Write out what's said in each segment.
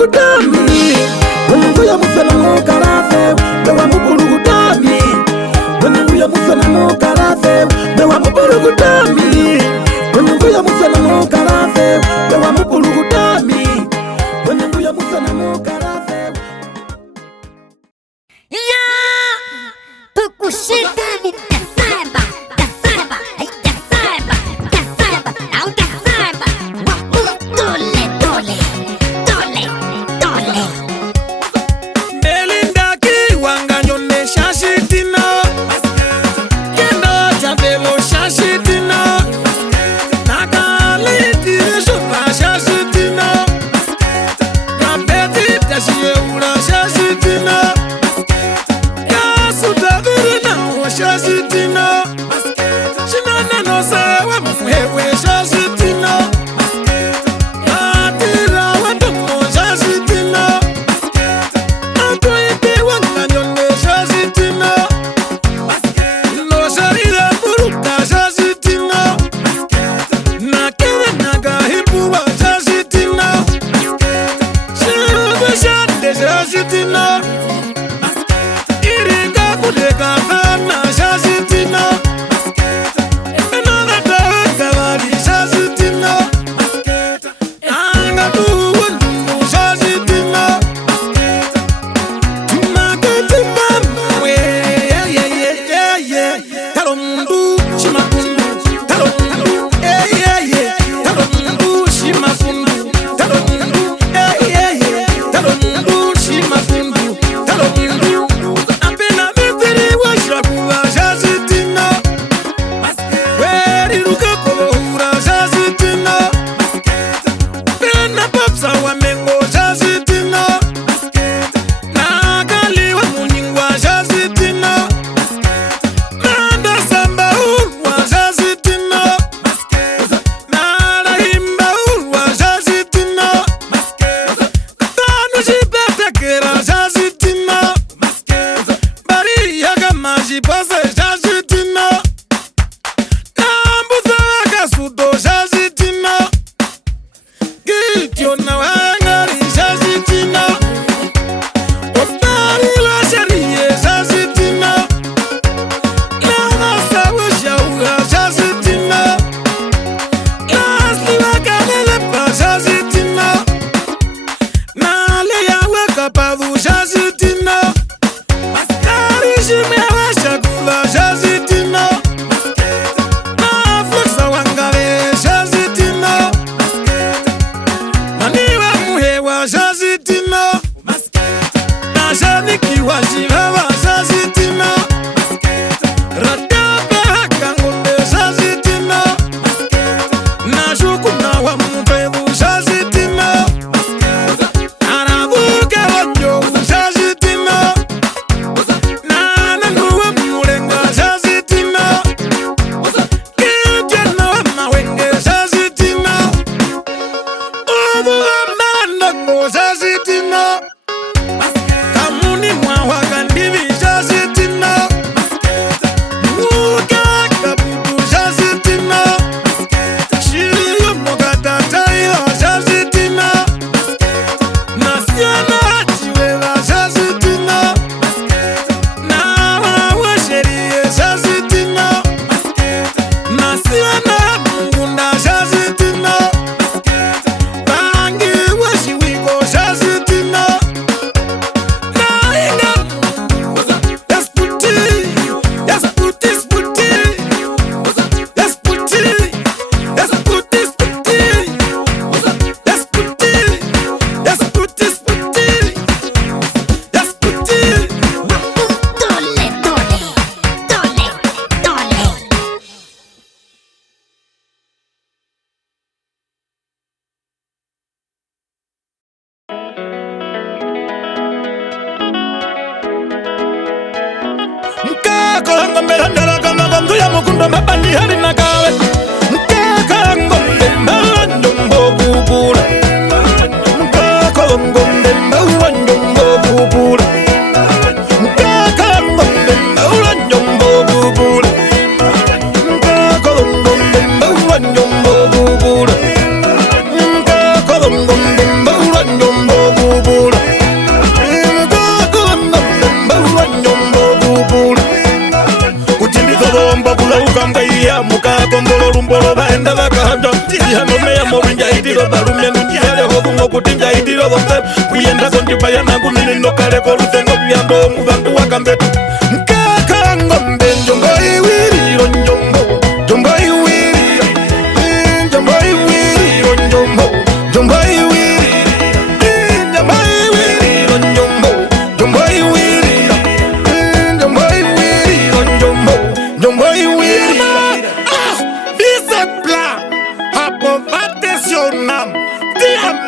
mupulugutami Wenenguya musana mukarafe Bewa mupulugutami Wenenguya musana mukarafe Bewa mupulugutami Wenenguya musana mukarafe Bewa mupulugutami Wenenguya musana mukarafe Ya tukushika nitasaba tasaba tasaba tasaba au tasaba dole dole dole dole Melinda kiwanga nyone shashitina Kendo chabelo shashitina Nakali tirisho na shashitina Na peti tashiyeula shashitina Ya sudaviri na shashitina Shinana no sewe mwewe shashitina Ya tira wadomo shashitina Kolanga mbela kama kondu ya mukundo mabandi hali na kawe Mkaka ngombe mbawa njombo bubula Mkaka ngombe mbawa njombo bubula Mkaka ngombe mbawa njombo bubula Mkaka ngombe mbawa njombo bubula Mkaka ngombe mbawa njombo bubula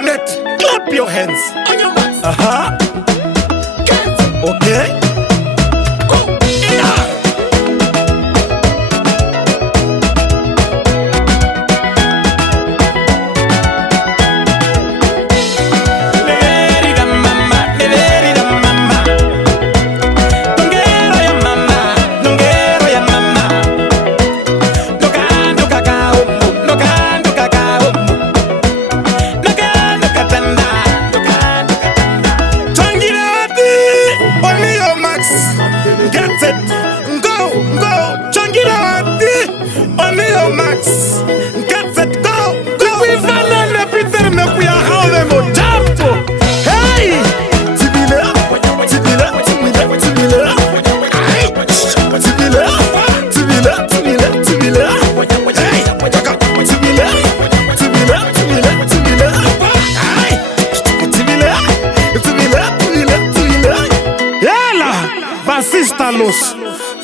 magnet. Clap your hands. On your marks. Okay. Go. Yeah.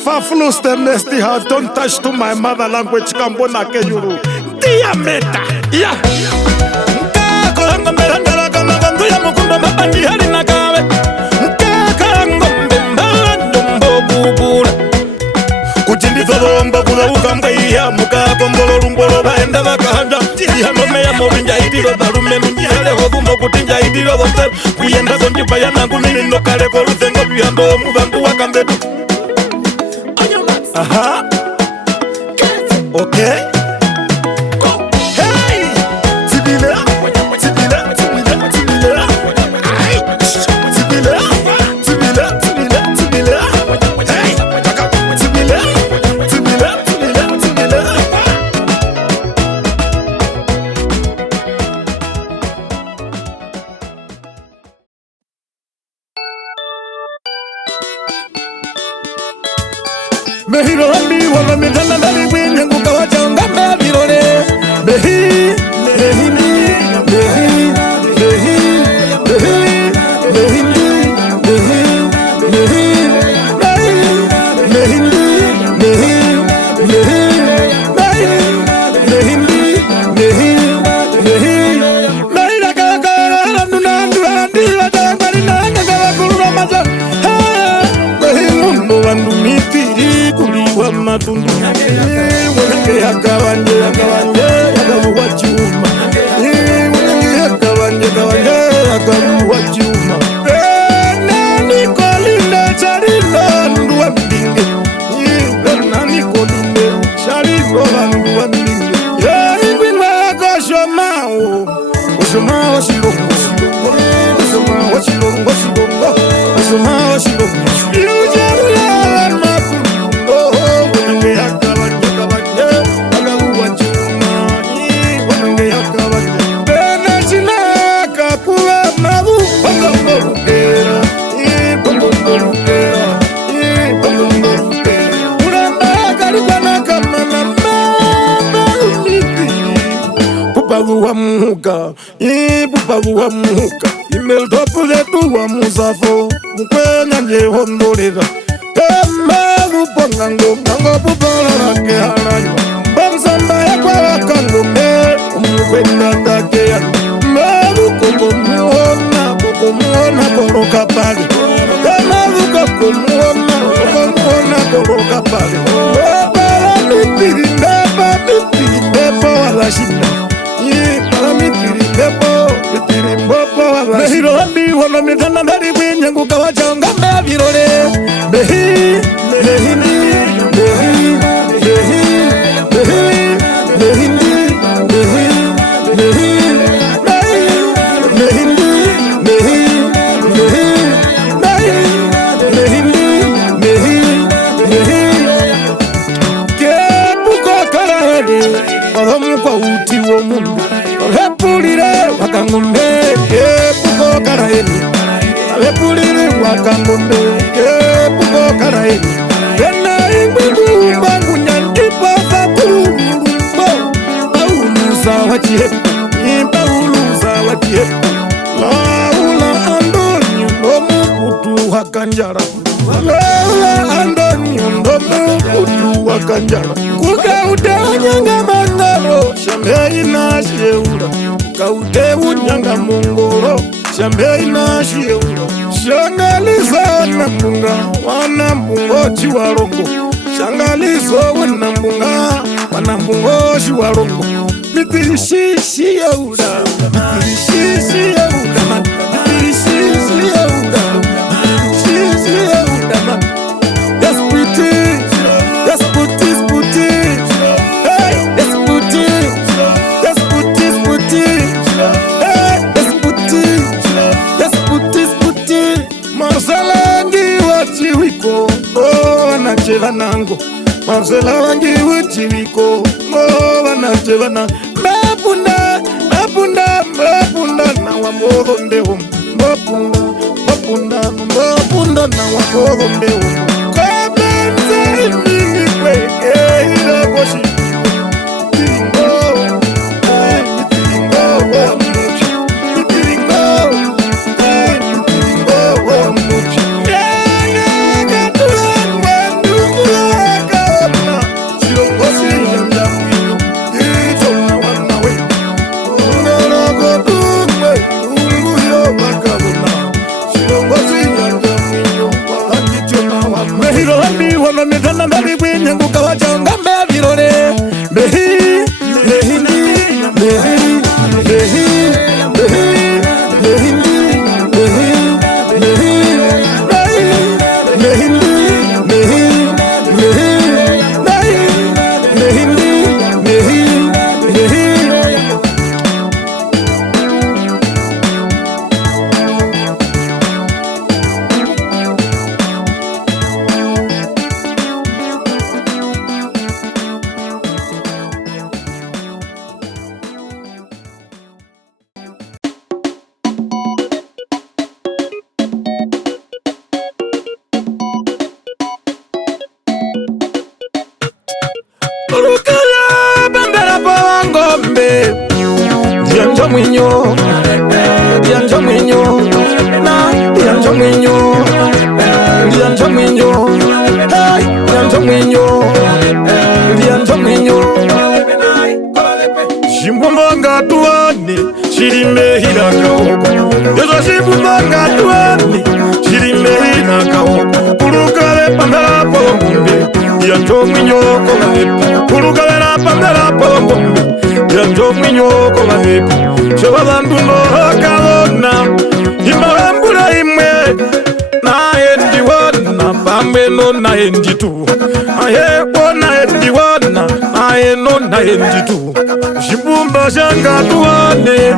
Fafulous them nasty heart, don't touch to my mother language, Kambona Kejuru. Diameta, yeah. Kuchindizolomba kuna ukamkaiya muka kongolo lumbolo baenda bakahanda ya mame ya morinja idiro balume munjale hovumo kutinja idiro bonte kuyenda zonjipa ya nangu nini nokale koluzengo byambo mubantu wakambedu. Okay. Go. Hey. Tibile. Tibile. Tibile. Tibile. Ay. Tibile. Tibile. Tibile. Tibile. Hey. Tibile. Tibile. Tibile. Tibile. Mehiro handi wala midana dali wini nguka wachanga mehirone mehi mehindi mehi mehi mehi mehindi mehi mehi mehindi mehi mehi mehindi mehi mehi mehira kakara nuna ndurandi watangari nanga kawakuru maza mehi mundu wandu mitiri kuliwa matundu wenenge yakawanje yakawanje yakamuwa chuma wenenge yakawanje yakawanje yakamuwa chuma nani kolinde charilo nduwa mbinge nani kolinde charilo nduwa mbinge ingwinwa koshomao koshomao shilongo shilongo koshomao shilongo shilongo koshomao shilongo Pupaguwa muka imeltopu letu wa musafo mkwenya nje hondolera maguponga ngongo pupola range harayo bamsamba ya kwa wakando me umukwenda take ya magukomuona koroka pale magukomuona koroka pale para mitiri nepo wala shida para mitiri nepo mehiro handi wala midana dari wini nguka wachanga mehirone mehi mehindi mehi mehi mehi mehindi mehi mehi mehindi mehi mehi mehindi mehi mehi kepuko karahedi odomu kwa uti wo mundu repulire wakangombe kepuko karahedi repulire wakangombe kepuko karahedi ena ingwingu bangu nyandipa fakulumbo bauluza wachiepu bauluza wachiepu laula andonyo nomukutu wakanjara laula andonyo nomukutu wakanjara kuka utanyanga mandalo shame shambei na sheula kaute unyanga mongoro shambei na sheula shangaliza wanambunga wanambungo chiwarongo shangalizo wanambunga wanambungo chiwarongo mitirishishi yeula mitirishishi yeula mitirishishi yeula mitirishishi yeula yes pretty yes pretty pretty hey yes pretty yes pretty pretty hey yes pretty yes pretty pretty Marcelangi wachiwiko oh anachela nango Marcelangi wachiwiko oh anachela na mapunda mapunda mapunda na wamogo ndeo mapunda mapunda mapunda na wamogo ndeo kabenze mimi kweke ila koshi tingo tingo wa muchi tingo tingo wa muchi yana gatuan wandugu akaona silongosi yanda mwino ito na wanawe ungana godume ungu yo bakabona silongosi yanda mwino wakatito na wanawe mehiro handi wana mitana mbali kwenye kukawachanga mbelirore mehi mehindi mehi mehi mehi mehindi mehi mehi mehindi mehi mehi mehindi mehi mehi Urukala bambera pawangombe Dianjo mwinyo Dianjo mwinyo Na Dianjo mwinyo Dianjo mwinyo Hey Dianjo mwinyo Dianjo mwinyo Shimbumanga tuwane Shirime hirakawoko Yezo shimbumanga tuwane Shirime hirakawoko Urukala bambera pawangombe Dianjo mwinyo kolahepi Urukala bambera pawangombe Dianjo mwinyo kolahepi Shobabandu nohakalona Imahambula imwe Nae ndiwana Bambe no nae nditu Aye nae ndiwana Nae no nae nditu Shimbumba shanga tuwane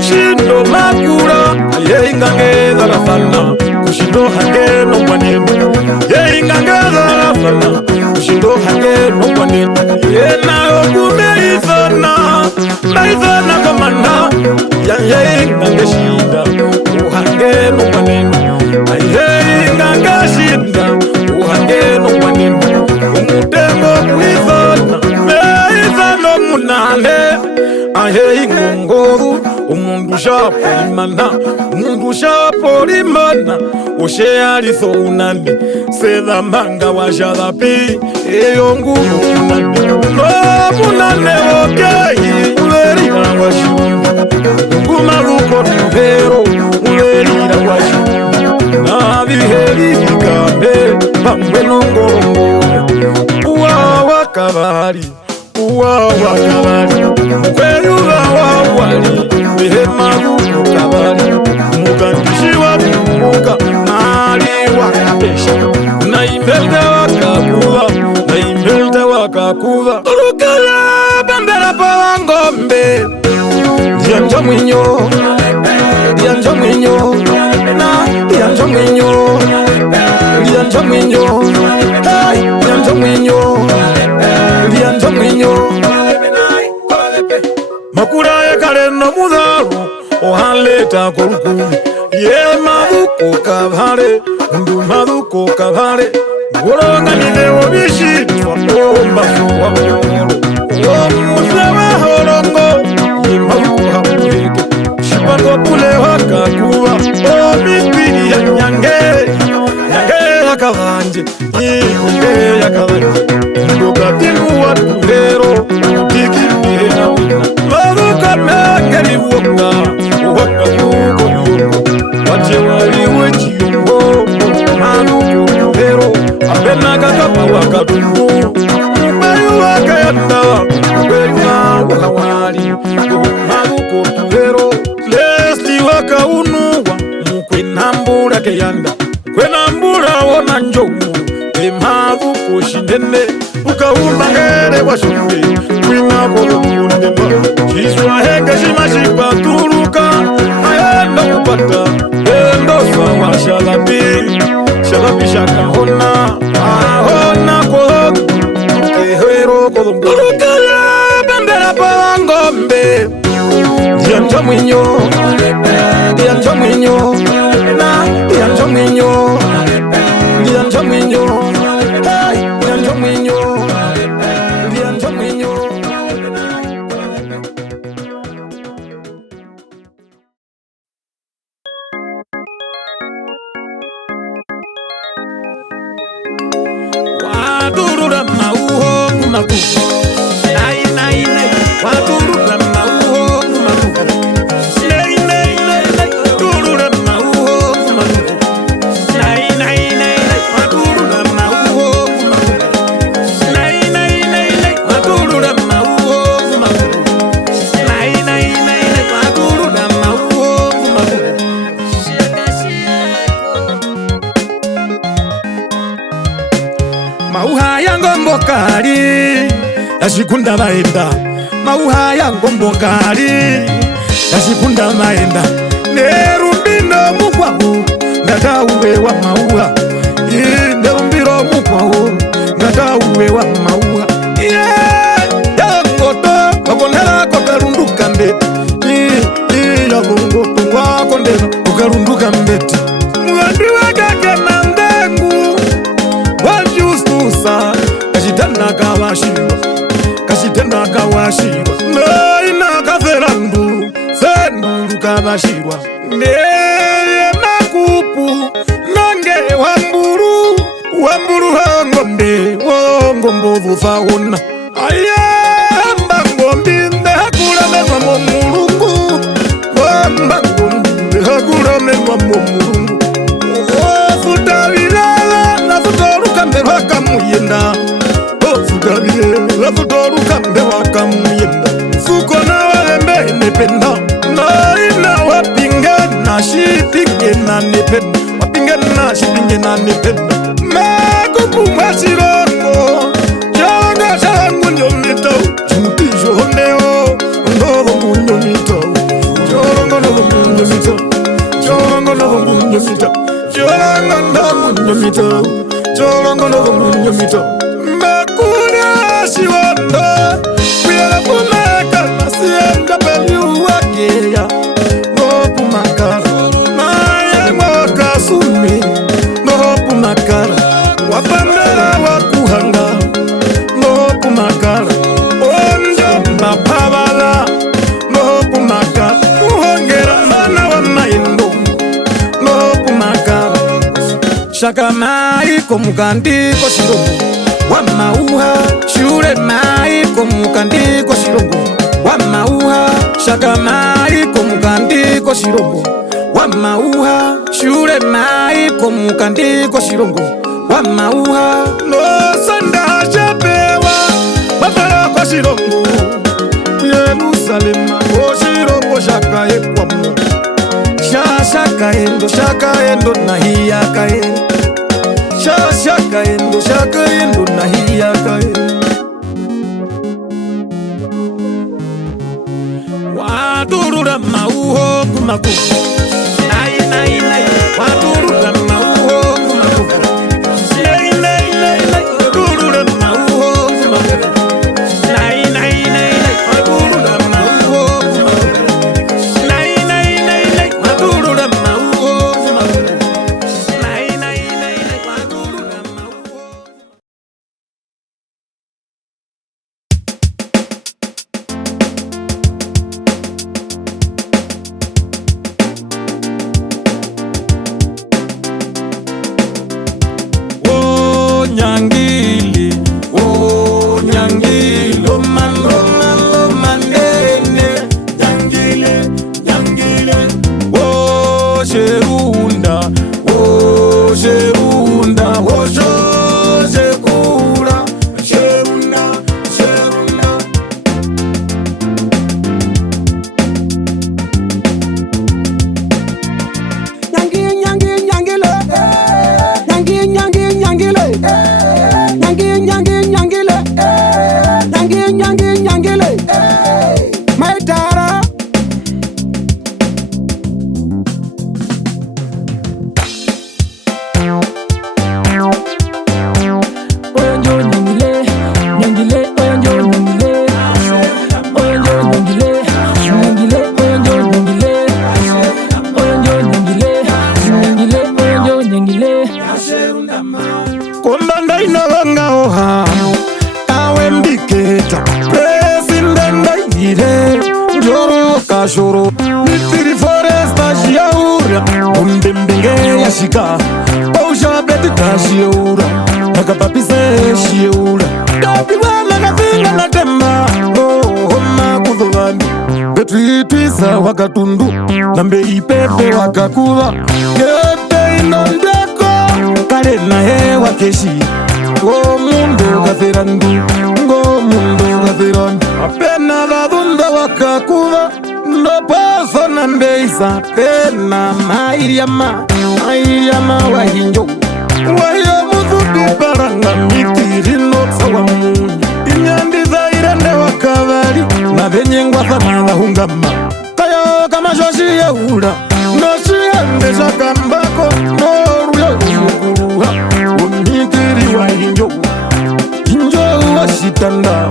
Shindo makura Aye ingangeza lafana Kushindo hake no mwanemu Ye ingangeza lafana Kushindo hake no mwanemu Ye na okume izona Na izona komana Ya ingange shinda Uhake no mwanemu Aye ingange shinda Uhake no mwanemu Umutengo kuizona Izona munane Aye ingongoru Umundu shapolimana Umundu shapolimana Oshe aliso unani Seda manga wa jalapi Eyo ngumu unani Munane okei Ulerira wa shunga Nguma luko tuvero Ulerira wa shunga Na viheri vikambe Bamwe nongolongo Uwa wakabari Uwa wakabari Kweyuga wawali Vihema luko kabari Mukandishi wa muka Mali wakabesha Na imbelde wakakuva Na imbelde wakakuva Urukala bambera pawangombe Dianjo mwinyo Dianjo mwinyo Na Dianjo mwinyo Dianjo mwinyo Hey Dianjo mwinyo Dianjo mwinyo Makura ya kare no mudaru Ohaleta korukumi Ye maduko kabhare Ndu maduko kabhare Uronga nideo bishi Twakomba suwa moro Omuslewa horongo Ye maduko hakureke Shipango pule wakakuwa Omipiri ya nyange Nyange ya kavanje Nyange ya kavanje Ndoka timu wa tulero Tiki mihena wina maluko tavero lesti wakaunua mukwenambula keyanda kwenambula wona njomu emaluko shindene ukauma ngere wa shunde kwinakolo mundemba chiswa heke shimashipa turuka ayenda kupata endo sawa shalabi shalabi shakahona ahona kohoku ehero kolombo urukala bambera pangombe dianjo mwinyo dianjo mwinyo na dianjo mwinyo dianjo mwinyo hey dianjo mwinyo dianjo mwinyo Wadurura mauho kumaku Nai nai nai Wadurura mauho kumaku Nai nai nai Wadurura mauho kumaku Nai nai nai Wadurura mauho kumaku Nai nai nai Wadurura mauho kumaku Nai nai nai Wadurura mauho kumaku Mauha yango mbokali Yashikunda maenda Mauha yango mbokali Yashikunda maenda Nerumbino mukwahu Ngatauwe wa mauha Nerumbino mukwahu Ngatauwe wa mauha Yangoto Wakonela kwa karunduka mbeti Yangoto wakondela kwa karunduka mbeti Mwandi wakake mandengu Wajustusa Kashitana kawashirwa Kashitana kawashirwa Naina kaferandu Fendu kawashirwa Neye nakupu Nange wamburu Wamburu hangombe Wongombo fauna Ayamba ngombinde Hakula menwa momurungu Wamba ngombinde Hakula menwa momurungu Ofutabilala Nafutoruka mbewaka muyenda Ofutabilala Nafutoruka mbewaka muyenda Fuko na walembe nependa Naina wapinga na shipinge na nependa Wapinga na shipinge na nependa Makupu mwasirongo Changa changu nyomito Chupisho honeo Ngogo munyomito Chorongo nogo munyomito Chorongo nogo munyomito Chorongo nogo munyomito Chorongo nogo munyomito Makuna shiwanda Kuyala pumaka Nasienda pelu wakeya Ngopu makara Naye mwaka sumi Ngopu makara Wapandela wakuhanga Ngopu makara Onjo mbapabala Ngopu makara Uhongera mana wa maindo Ngopu makara Shaka maiko mukandiko shirongo Wamauha Shure maiko mukandiko shirongo Wamauha Shaka maiko mukandiko shirongo Wamauha Shure maiko mukandiko shirongo Wamauha No sanda shapewa Bafara kwa shirongo Yerusalema Kwa shirongo shaka ekwamu Shaka endo na hiya kae Shaka endo na hiya kae Wadurura mauho kumaku Nai nai nai Wadurura mauho kumaku Nai nai nai Wadurura mauho kumaku Nai nai nai Wadurura mauho kumaku Nai nai nai Wadurura mauho kumaku Nai nai nai Wadurura mauho njoro kashoro mitiri foresta shiaura umbembenge yashika pausha beti tashiaura nakapapise shiaura dabiwana kafinga na tema homa kudhovani betwitwisa wakatundu nambe ipepe wakakuva kete inondeko kare nahe wakeshi mundo gatherandu mundo gatherandu apena vadunda wakakuva ndopaso nambeisa pena mairiama wahinjo wayo muthubi baranga mitiri notsa wa munyi inyandiza irende wakavari na venye ngwathana vahungama kayo kamashoshi yeura noshiendesha kambako noruyo umukuruha umitiri wa hinjo washitanda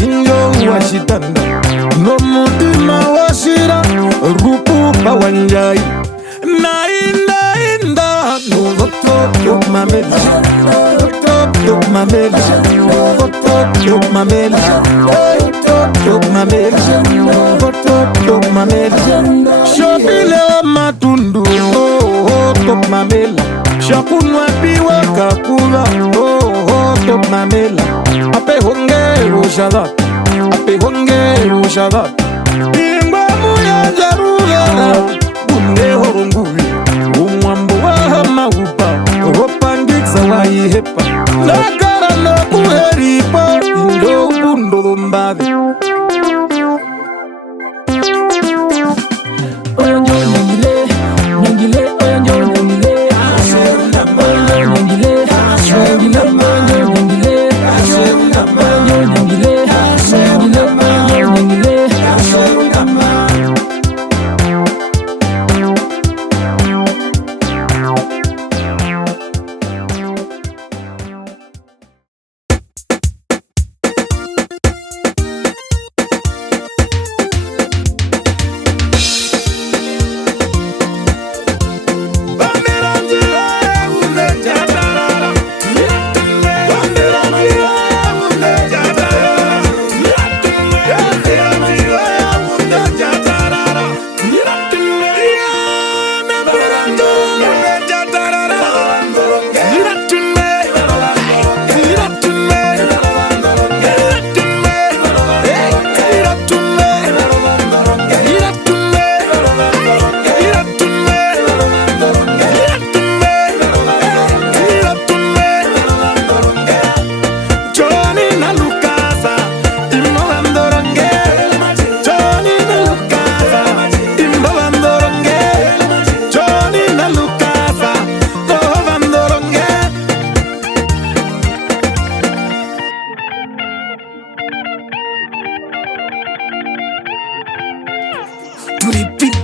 hinjo washitanda nomutima washira rupu pawanjai nainda top mamela top mamela top mamela top mamela top mamela shopile matundu top mamela shakunwa piwa kakula top mamela ape hongero shadat ingwa muya jarugana bunge horunguvi umwambo wa mahupa ropandiksa waihepa nakara no kuheripa indo bundo dombade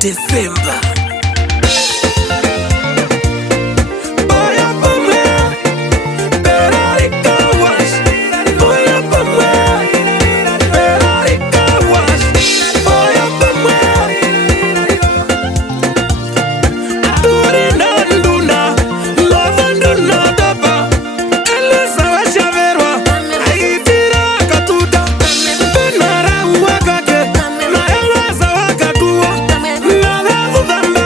December. Vamos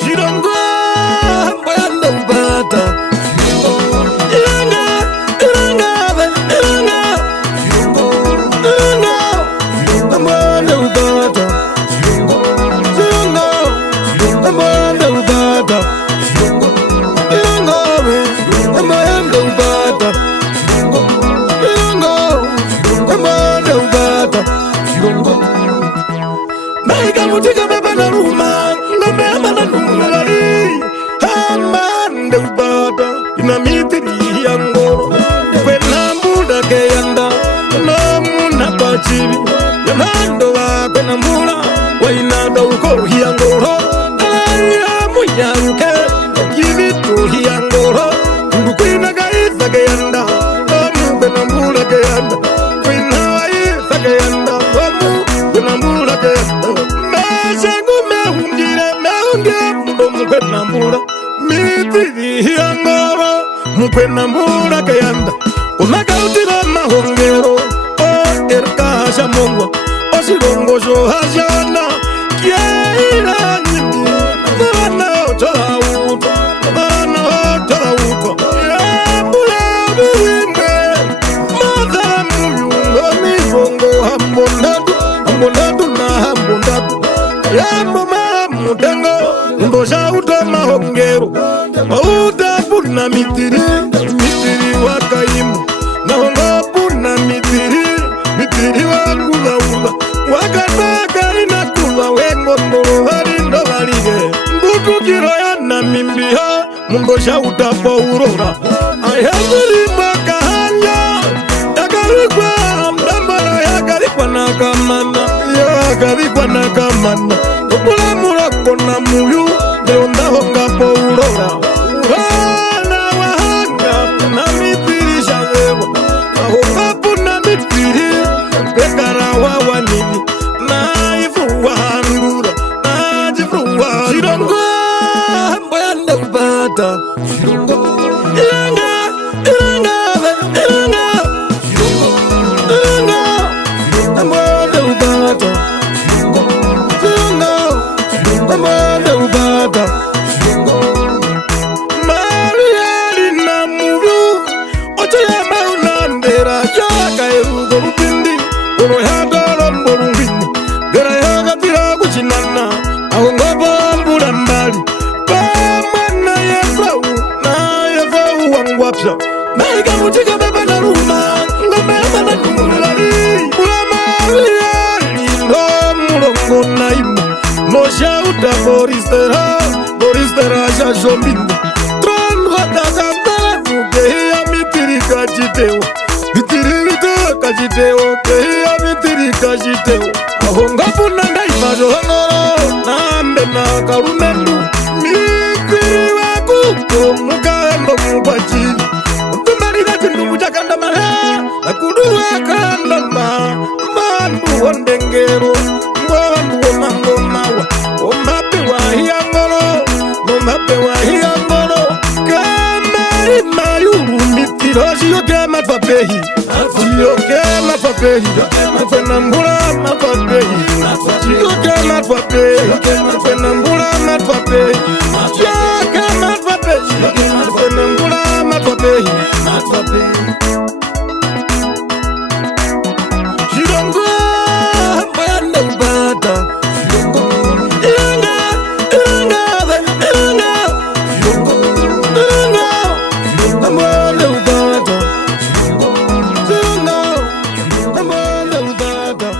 Shilongo Mboyanda ubata Ilanga Mboyanda ubata Mboyanda ubata Maika mutika baba na ruma ngombe amana numulari amande ubata ina mitiri yango kwena muda keyanda na muna pachibi yanando wa kwena mula wainada uko hiyangoro ya muyaruke yivitu hiyangoro ndukwina gaisa keyanda amu kwena mula keyanda kwena waisa keyanda amu kwena mula keyanda meshengu mehungire mundo mukwena mula mitiri hiyangoro mukwena mula keyanda umakautira mahongero o erkasha mongwa o silongo sho hajana kiera nyimi bana otola uto ya mula buimbe madha muyungo mivongo hambondadu na hambondadu ya mboma mutengo mbosha uto mahongero mauta puna mitiri wakaimu na honga puna mitiri wakulaula wakataka inakula wengo ndolo ndo valige mbutu kiroya na mimbiha mbosha utapo urora ayazilimba kahanya yakarikwa mdambara yakarikwa na kamana ukula murako na muyu neonda honga po urora wana wahanga na mitiri shavewa ahonga puna mitiri bekara wawanini naifuwa handura najifuwa Shilongo Mboyanda ubata Shilongo Ilanga Mboyanda ubata Shilongo Mboyanda ubata Mariali na muru ocho ya maunandera yaka erugo rupindi ono ya dolo mborungini gara ya gatira kuchinana ahonga bambula mbali bamana yefau na yefau wangwapya maika mutika baba na ruma ngombe amana numulari Mariali no mulongo na imu Mosha uta boristera shashombinda Tronwa tazambala mukehiya mitiri kachitewa Mitiri vito kachitewa kehiya mitiri kachitewa Ahonga puna ndaimado hangoro Nambe na karumendu Mitiri wakuko mukaendo mupachili Mtumbari na chindumu chakanda maha Nakuduwa kandama Mandu wandengero Mwandu wamangomawa Omape wa hiyangolo Kamari mayuru mitiro Shiyoke matfapehi Mfena mbula matfapehi Shiyoke matfapehi Mfena mbula matfapehi Shiyoke matfapehi Mfena mbula matfapehi Shilongo Mboyanda ubata Shilongo Mboyanda ubata Mboyanda ubata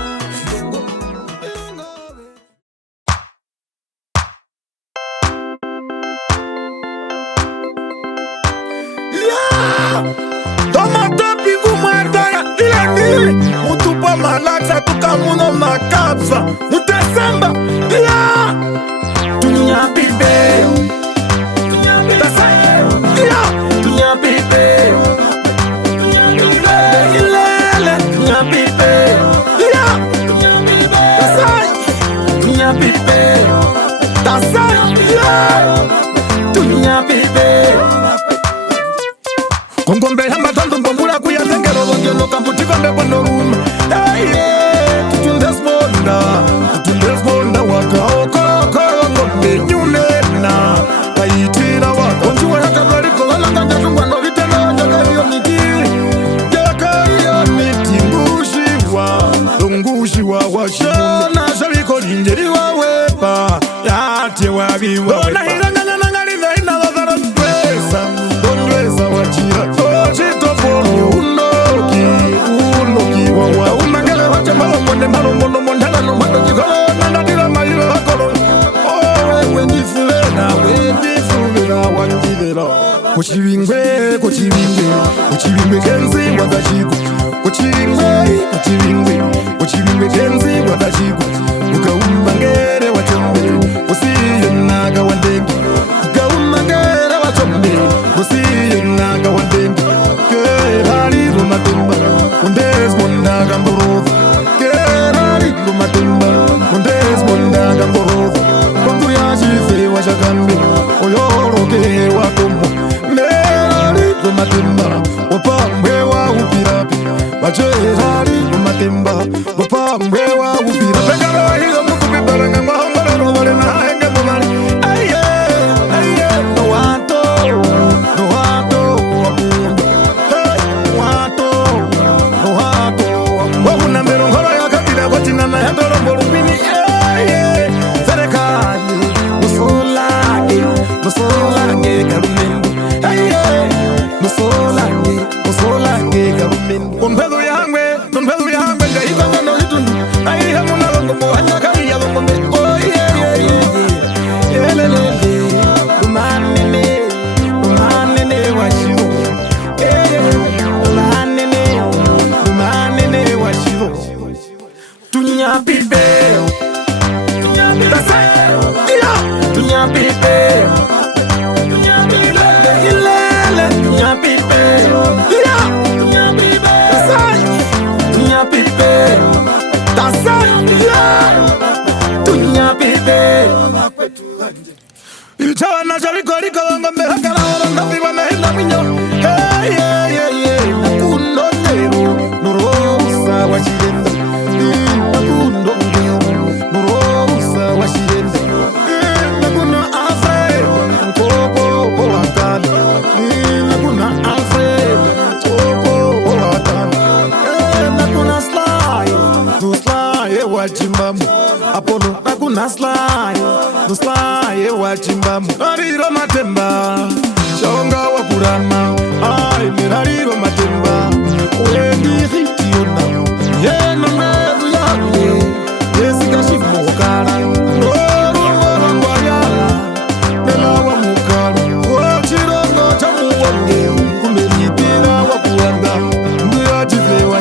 Tomata pingu mwardaya ilangili Mutupa malaksa tukamuno makapsa Mutesemba Tunya pipe Tasai Tunya pipe Ilele Tunya pipe Tasai Tunya pipe Tasai Tunya pipe Kongombe hamba tandu mbambula kuyatengero Wangelo kamputi kombe bono room Hey, tutundesmonda njeri wawepa yate wabi wawepa Onahiranganya nangalinda inalazara ndweza wachira Chitopolo unoki wawa Unangele wache malo mondana no mando jikolo Nandatira mayiro hakolo Wendifulena wanjilera Kuchibingwe kenzi wakachiku Kuchibingwe kenzi wakachiku Ukaumangere wachombe Usiye naga wandengi Ukaumangere wachombe Usiye naga wandengi Kerari rumatumba Undes mondaga mborovu Kerari rumatumba Undes mondaga mborovu Kwangu ya chife washakambi Oyoroke wakumbu Merari rumatumba Wapambe wa upirapi Wacherari rumatumba Wapambe wa upirapi Pengalo wa hiyo muku bibaranga Mwahongole rovale na henge mumari Aye No wato wakumbu No wato Wabuna mbero ngoro ya kabila Kwa china na yandoro mbolumbini Serikali Musolange karumendu Musolange karumendu Nunpedu yangwe Ngahiza ngano hitundu Aihe munalongo Mwanya kariya longombe Yelelele Umanene washivo Umanene washivo Tunyapipe Tunyapipe Ilele Tunyapipe Tunyapipe Tunyapipe Ichana chaviko wangombe Hakara oranga viva mehila minyo Nakundo nero Norosa washirenda Nakundo nero Norosa washirenda Nakuna Alfred Koko wakana Nakuna Alfred Koko wakana Nakuna Sly Tu Sly wachimbamu Apollo nakuna Sly Tu Sly wachimbamu Nariro matemba Shonga wakurama Ay mirariro matemba Wendi hitiona Yeno meru yake Yesika shifu wakara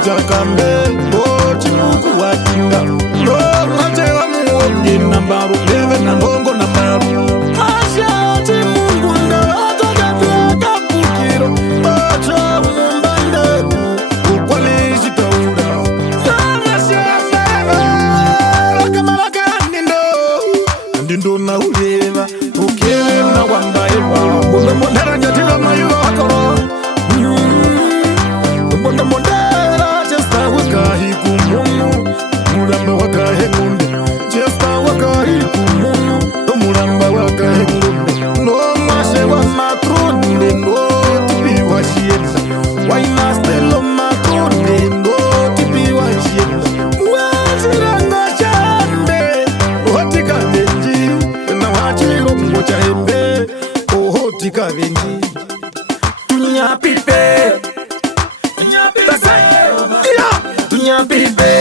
Chakambe, chimuku watinga Lo, machewa muongi nambaru Leve na ndongo na maru Asha, chimungu nda Atagapia kapukiro Bacha umumbande Ukwali jitaura Namasha mbeba Rakamaraka Ndindo na uleva Ukele na wambaeva Mundo mondera njatila mayuwa wakoro Mundo mondera Chesta wakahi kumunu Muramba wakahe ngunde Chesta wakahi kumunu Muramba wakahe ngunde No mashe wa matronde No tipi wa shienda Waina stelo matronde No tipi wa shienda Wachiranga chambe Ohotika venji Na wachiro mgocha hembe Ohotika venji Tunyapipe Tunyapipe